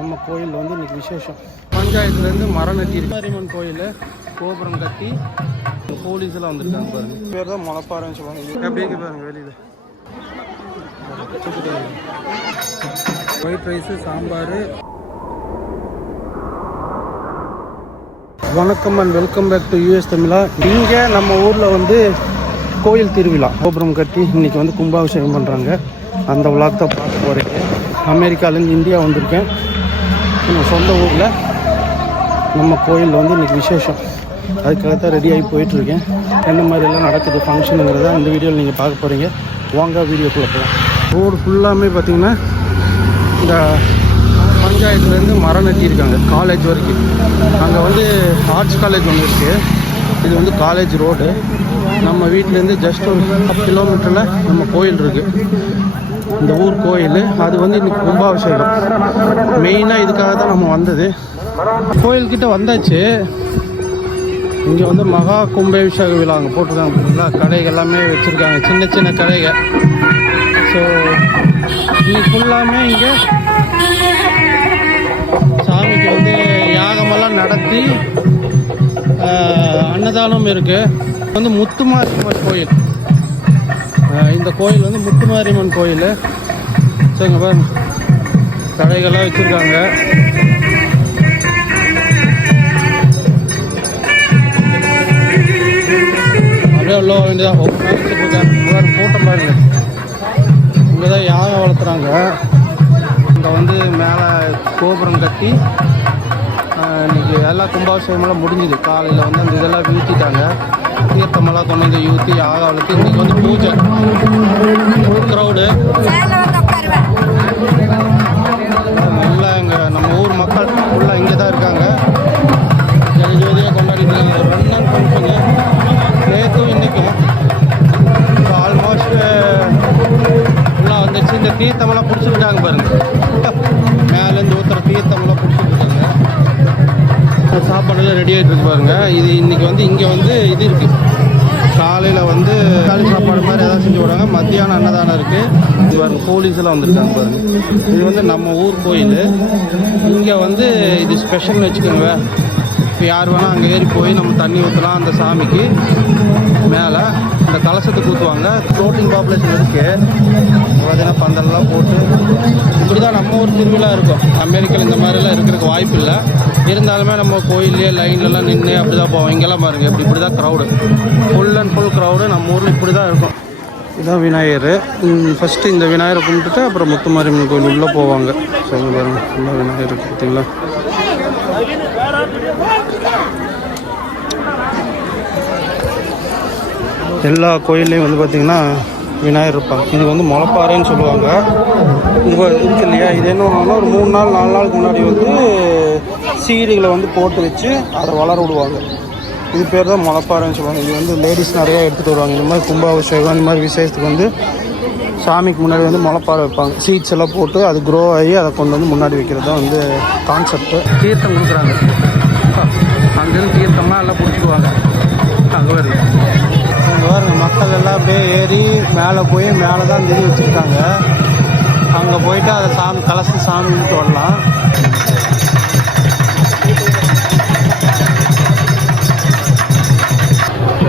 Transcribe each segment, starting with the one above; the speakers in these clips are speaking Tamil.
நம்ம கோயில் வந்து இன்றைக்கி விசேஷம். பஞ்சாயத்துலேருந்து மரம் நட்டிருக்காரிமன் கோயில் கோபுரம் கட்டி போலீஸெல்லாம் வந்திருக்காங்க பாருங்க. பேர் தான் முளைப்பாறைன்னு சொல்லுவாங்க. எப்படி இருக்கு பாருங்க வெளியில். White rice, sambar. வணக்கம் and welcome back to US Tamizha. இங்கே நம்ம ஊரில் வந்து கோயில் திருவிழா கோபுரம் கட்டி இன்றைக்கி வந்து கும்பாபிஷேகம் பண்ணுறாங்க. அந்த விழாக்கு தான் பார்க்க போகிறேன். அமெரிக்காலேருந்து இந்தியா வந்திருக்கேன். நம்ம சொந்த ஊரில் நம்ம கோயில் வந்து இன்றைக்கி விசேஷம். அதுக்காக தான் ரெடி ஆகி போயிட்டுருக்கேன். எந்த மாதிரியெல்லாம் நடக்குது ஃபங்க்ஷனுங்கிறத இந்த வீடியோவில் நீங்கள் பார்க்க போகிறீங்க. வாங்க வீடியோக்குள்ளே போகலாம். ரோடு ஃபுல்லாமே பார்த்திங்கன்னா இந்த பஞ்சாயத்துலேருந்து மரம் நட்டியிருக்காங்க காலேஜ் வரைக்கும். அங்கே வந்து ஆர்ட்ஸ் காலேஜ் ஒன்று இருக்குது. இது வந்து காலேஜ் ரோடு. நம்ம வீட்டிலேருந்து ஜஸ்ட் ஒரு 10 கிலோமீட்டரில் நம்ம கோயில் இருக்குது. இந்த ஊர் கோயில் அது வந்து இன்றைக்கி கும்பாபிஷேகம். மெயினாக இதுக்காக தான் நம்ம வந்தது. கோயில்கிட்ட வந்தாச்சு. இங்கே வந்து மகா கும்பாபிஷேக விழா அங்கே போட்டிருக்காங்க பார்த்தீங்களா. கடைகள் எல்லாமே வச்சுருக்காங்க, சின்ன சின்ன கடைகள். ஸோ இன்னைக்கு ஃபுல்லாமே இங்கே சாமிக்கு வந்து யாகமெல்லாம் நடத்தி அன்னதானம் இருக்குது. வந்து முத்துமாரியம்மன் கோயில். இந்த கோயில் வந்து முத்துமாரியம்மன் கோயில். ஸோ இங்கே பாருங்க கடைகள்லாம் வச்சுருக்காங்க. அப்படியே உள்ள வேண்டியதான் வச்சுருக்காங்க. கூட்டம் பாருங்க. இங்கே தான் யாகம் வளர்த்துறாங்க. இங்கே வந்து மேலே கோபுரம் கட்டி இன்றைக்கி எல்லா கும்பாபிஷேகமெல்லாம் முடிஞ்சுது. காலையில் வந்து அந்த இதெல்லாம் வீழ்த்திட்டாங்க. தீர்த்தமெல்லாம் கொண்டு வந்து ஊற்றி யாகம் வளர்த்து இன்றைக்கி வந்து பூஜை. க்ரௌடு எல்லாம் இங்கே நம்ம ஊர் மக்கள் ஃபுல்லாக இங்கே தான் இருக்காங்க. ஜெயஜோதியாக கொண்டாடிட்டு இருக்காங்க. ரன் ஃபங்க்ஷனு நேற்றும் இன்றைக்கும். இப்போ ஆல்மோஸ்ட் ஃபுல்லாக வந்துடுச்சு. இந்த தீர்த்தமெல்லாம் பிடிச்சிருக்காங்க பாருங்கள். மேலேருந்து ஊற்றுற தீர்த்தமெல்லாம் பிடிச்சிருக்காங்க. சாப்பாடுலாம் ரெடி ஆகிட்டு இருக்கு பாருங்க. இது இன்றைக்கி வந்து இங்கே வந்து இது இருக்குது. காலையில் வந்து காலை சாப்பாடு மாதிரி ஏதாவது செஞ்சு விடுறாங்க. மத்தியானம் அன்னதானம் இருக்குது. இது பாருங்க போலீஸெல்லாம் வந்திருக்காங்க பாருங்க. இது வந்து நம்ம ஊர் கோயில். இங்கே வந்து இது ஸ்பெஷல்னு வச்சுக்கோங்க. இப்போ யார் வேணால் அங்கே ஏறி போய் நம்ம தண்ணி ஊற்றலாம். அந்த சாமிக்கு மேலே இந்த கலசத்துக்கு ஊற்றுவாங்க. ஃப்ளோட்டிங் பாப்புலேஷன் இருக்குது. பார்த்தீங்கன்னா பந்தல்லாம் போட்டு இப்படி தான் நம்ம ஊர் திருவிழா இருக்கும். அமெரிக்காவில் இந்த மாதிரிலாம் இருக்கிறதுக்கு வாய்ப்பு இல்லை. இருந்தாலுமே நம்ம கோயிலே லைன்லலாம் நின்று அப்படி தான் போவோம். இங்கெல்லாம் பாருங்கள் இப்படி தான் crowd. Full and full crowd. நம்ம ஊரில் இப்படி தான் இருக்கும். இதுதான் விநாயகர். ஃபஸ்ட்டு இந்த விநாயகரை கும்பிட்டுட்டு அப்புறம் முத்துமாரியம்மன் கோயில் உள்ளே போவாங்க. ஸோ இங்கே பாருங்கள் ஃபுல்லாக விநாயகர் பார்த்தீங்களா. எல்லா கோயில்லையும் வந்து பார்த்திங்கன்னா விநாயகர் இருப்பாங்க. இது வந்து முளைப்பாறைன்னு சொல்லுவாங்க. இங்கே இருக்கு இல்லையா. இது என்ன ஒன்றுனா ஒரு 3 நாள் 4 நாளுக்கு முன்னாடி வந்து சீடுகளை வந்து போட்டு வச்சு அதை வளர விடுவாங்க. இது பேர் தான் முளைப்பாறைன்னு சொல்லுவாங்க. இது வந்து லேடிஸ் நிறையா எடுத்துகிட்டு வருவாங்க. இந்த மாதிரி கும்பாபிஷேகம் இந்த மாதிரி விசேஷத்துக்கு வந்து சாமிக்கு முன்னாடி வந்து முளைப்பாறை வைப்பாங்க. சீட்ஸ் எல்லாம் போட்டு அது க்ரோ ஆகி அதை கொண்டு வந்து முன்னாடி வைக்கிறது தான் வந்து கான்செப்ட்டு. தீர்த்தம் கொடுக்குறாங்க. அங்கேருந்து தீர்த்தம்லாம் எல்லாம் பிடிச்சிக்குவாங்க. அங்கே வருது அங்கே பாருங்க. மக்கள் எல்லாம் அப்படியே ஏறி மேலே போய் மேலே தான் தெரிய வச்சுருக்காங்க. அங்கே போயிட்டு அதை சாமி கலசி சாமி கும்பிட்டு வரலாம்.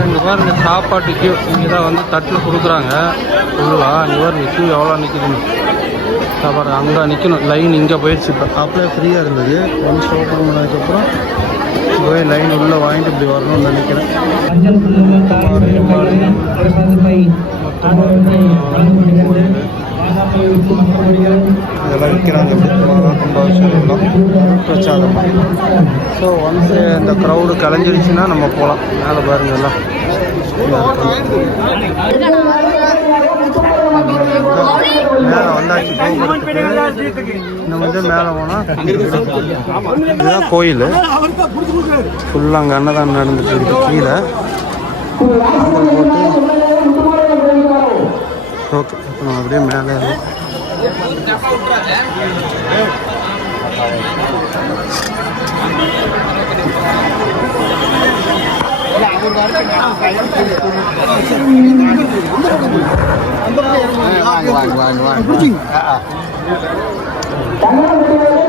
இங்கே பாருங்க சாப்பாட்டுக்கு இங்கே தான் வந்து தட்டில் கொடுக்குறாங்க. ஃபுல்லாக இங்கே பாருங்க கியூ எவ்வளோ நிற்கிதுன்னு பாருங்க. அங்கே நிற்கணும். லைன் இங்கே போயிடுச்சு. இப்போ அப்படியே ஃப்ரீயாக இருந்தது. ஒன்ஸ் ஓப்பன் பண்ணதுக்கப்புறம் போய் லைன் உள்ளே வாங்கிட்டு இப்படி வரணும்னு நினைக்கிறேன். இதெல்லாம் விற்கிறாங்க. கும்பாபிஷேகம் பிரச்சாரம். ஸோ ஒன்ஸ் இந்த க்ரௌடு கலைஞ்சிருச்சுன்னா நம்ம போகலாம். மேலே பாருங்க எல்லாம் மேலே வந்தாச்சு. இந்த வந்து மேலே போனால் இதுதான் கோயில். ஃபுல்லாக அங்கே அன்னதானம் நடந்துட்டு இருக்கு. கீழே போட்டு ஓகே. இப்போ நம்ம அப்படியே மேலே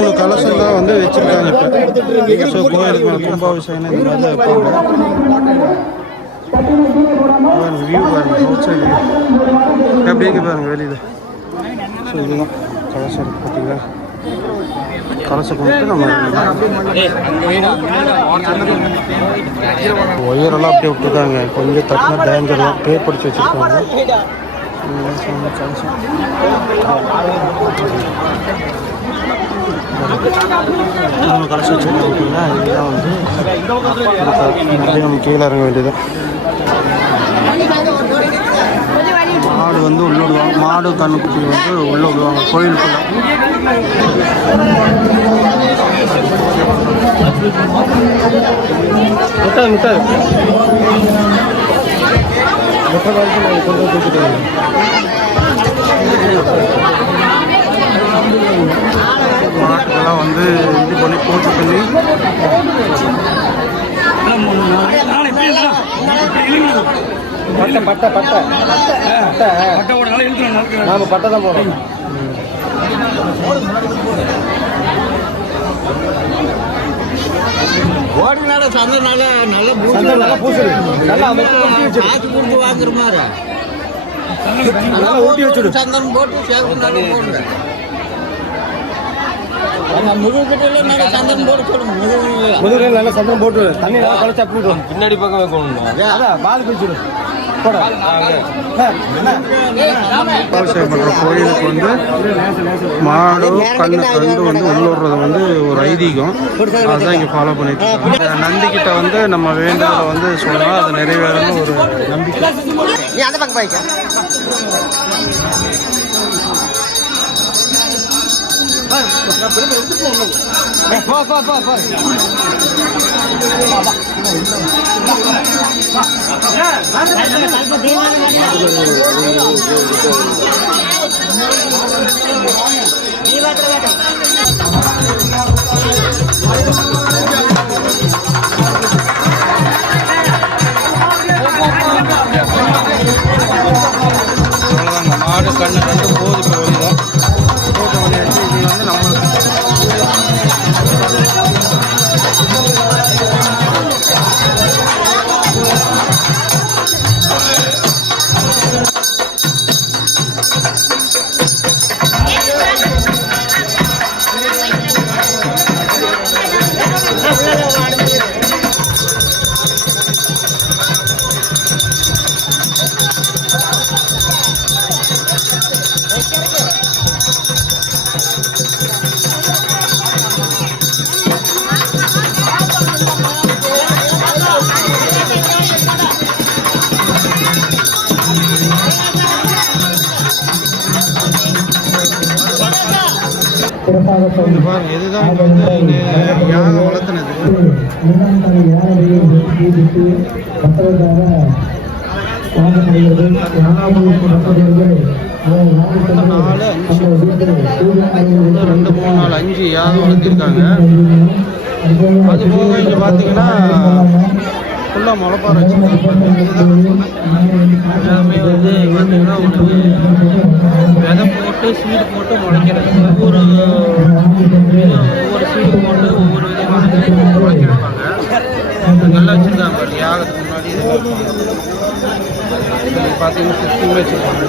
3 கலசம் தான் வந்து வச்சுருக்காங்க இப்போ. ஸோ கோயிலுக்கு மேலே கும்பாபிஷேகம் இந்த மாதிரி தான் வைப்பாங்க. வியூ பாருங்க, அவுட் சைடு எப்படி இருக்கு பாருங்க வெளியில். ஸோ இதுதான் கலசம் பார்த்தீங்களா. கலசம் கும்பிட்டு நம்ம ஒயரெல்லாம் அப்படியே விட்டுருக்காங்க. கொஞ்சம் தட்டினா டேஞ்சர் தான், பேர் படித்து வச்சுருக்காங்க. கலசம் வச்சுருக்காங்க. இதுதான் வந்து நம்ம கீழே இறங்க வேண்டியது. மாடு வந்து உள்ள விடுவாங்க, மாடு கண்ணுக்குட்டி வந்து உள்ள விடுவாங்க கோயிலுக்குள்ள. முட்டாது முட்டாது முட்டை வரைக்கும் கொண்டு தூக்கிட்டு மாட்டுக்கெல்லாம் வந்து இது பண்ணி பூஜை பண்ணி பட்டை பட்டை பட்டை நாம பட்டை தான் போடுறோம். ஓடினால சந்தனால நல்ல நல்லா பூசு, நல்லா காசு கொடுத்து வாங்குற மாதிரி நல்லா ஊட்டி வச்சுடு. சந்தனம் போட்டு சேர்க்கனால போடுங்க. முதுகிட்ட நல்லா சந்தனம் போட்டு சொல்லுங்க. முதுகில் நல்லா சந்தனம் போட்டு தண்ணி நல்லா கலச்சு அப்படி பின்னாடி பக்கம் வைக்கணும். அதான் பால் பிடிச்சிடு. கோயிலுக்கு வந்து மாடு கண்ணு வந்து உள்ளுறது வந்து ஒரு ஐதீகம். அதுதான் இங்கே ஃபாலோ பண்ணிட்டு இருக்காங்க. நந்திக்கிட்ட வந்து நம்ம வேண்டுதலை வந்து சொன்னால் அது நிறைவேறணும் ஒரு நம்பிக்கை. மாடு கண்ணு ரெண்டும் போகுது. இப்போ வெளியில் போட்ட வழியாச்சு. இது வந்து நம்மளுக்கு இதுதான் இங்கே வந்து யாகம் வளர்த்துனது. 2-3-4-5 யாகம் வளர்த்திருக்காங்க. அது போக இங்கே பார்த்தீங்கன்னா ஃபுல்லாக முளைப்பாறை வச்சுருக்காங்க. எல்லாமே வந்து பார்த்தீங்கன்னா உங்களுக்கு விதை போட்டு சீடு போட்டு முளைக்கிறது. ஒவ்வொரு சீடு போட்டு ஒவ்வொரு விதமான முளைக்கிருப்பாங்க. நல்லா வச்சுருக்காங்க. யாகத்துக்கு முன்னாடி பார்த்தீங்கன்னா சுற்றியுமே வச்சுருப்பாங்க.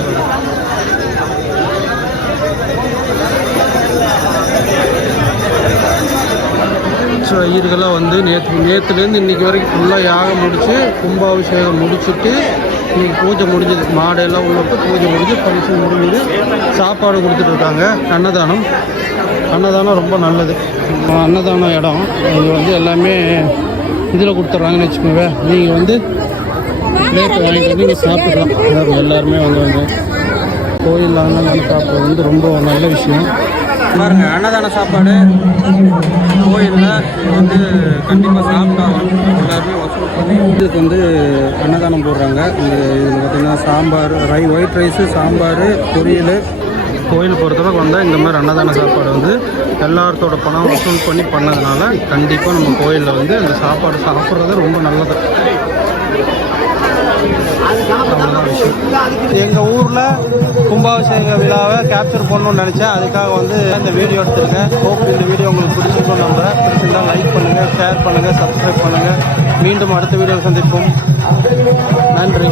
ஸோ ஐயர்கள்லாம் வந்து நேற்றுலேருந்து இன்றைக்கி வரைக்கும் ஃபுல்லாக யாகம் முடித்து கும்பாபிஷேகம் முடிச்சுட்டு இன்றைக்கி பூஜை முடிஞ்சது. மாடெல்லாம் உள்ளிட்டு பூஜை முடிஞ்சு ஃபங்க்ஷன் முடிஞ்சது. சாப்பாடு கொடுத்துட்ருக்காங்க. அன்னதானம் ரொம்ப நல்லது. அன்னதானம் இடம் இது வந்து எல்லாமே இதில் கொடுத்துட்றாங்கன்னு வச்சுக்கோங்க. நீங்கள் வந்து பிளேட் வாங்கிட்டு வந்து நீங்கள் சாப்பிட்லாம். எல்லாருமே வந்து கோயில் அன்னதானம் சாப்பிட்றது வந்து ரொம்ப நல்ல விஷயம். பாருங்கள், அன்னதான சாப்பாடு கோயிலில் வந்து கண்டிப்பாக சாப்பிட்டாங்க. எல்லாருமே வசூல் பண்ணி இதுக்கு வந்து அன்னதானம் போடுறாங்க. இதில் பார்த்திங்கன்னா சாம்பார், ஒயிட் ரைஸு, சாம்பார், பொரியல். கோயில் பொறுத்தளவுக்கு வந்தால் இந்த மாதிரி அன்னதான சாப்பாடு வந்து எல்லாத்தோட பணம் வசூல் பண்ணி பண்ணதுனால கண்டிப்பாக நம்ம கோயிலில் வந்து அந்த சாப்பாடு சாப்பிட்றது ரொம்ப நல்லது. அவ்வளோதான் விஷயம். எங்கள் ஊரில் கும்பாபிஷேக விழாவை கேப்சர் பண்ணணும்னு நினச்சேன். அதுக்காக வந்து இந்த வீடியோ எடுத்திருக்கேன். ஹோப் இந்த வீடியோ உங்களுக்கு பிடிச்சிருக்கும் நம்புறேன். பிடிச்சிருந்தால் லைக் பண்ணுங்கள், ஷேர் பண்ணுங்கள், சப்ஸ்கிரைப் பண்ணுங்கள். மீண்டும் அடுத்த வீடியோவில் சந்திப்போம். நன்றி.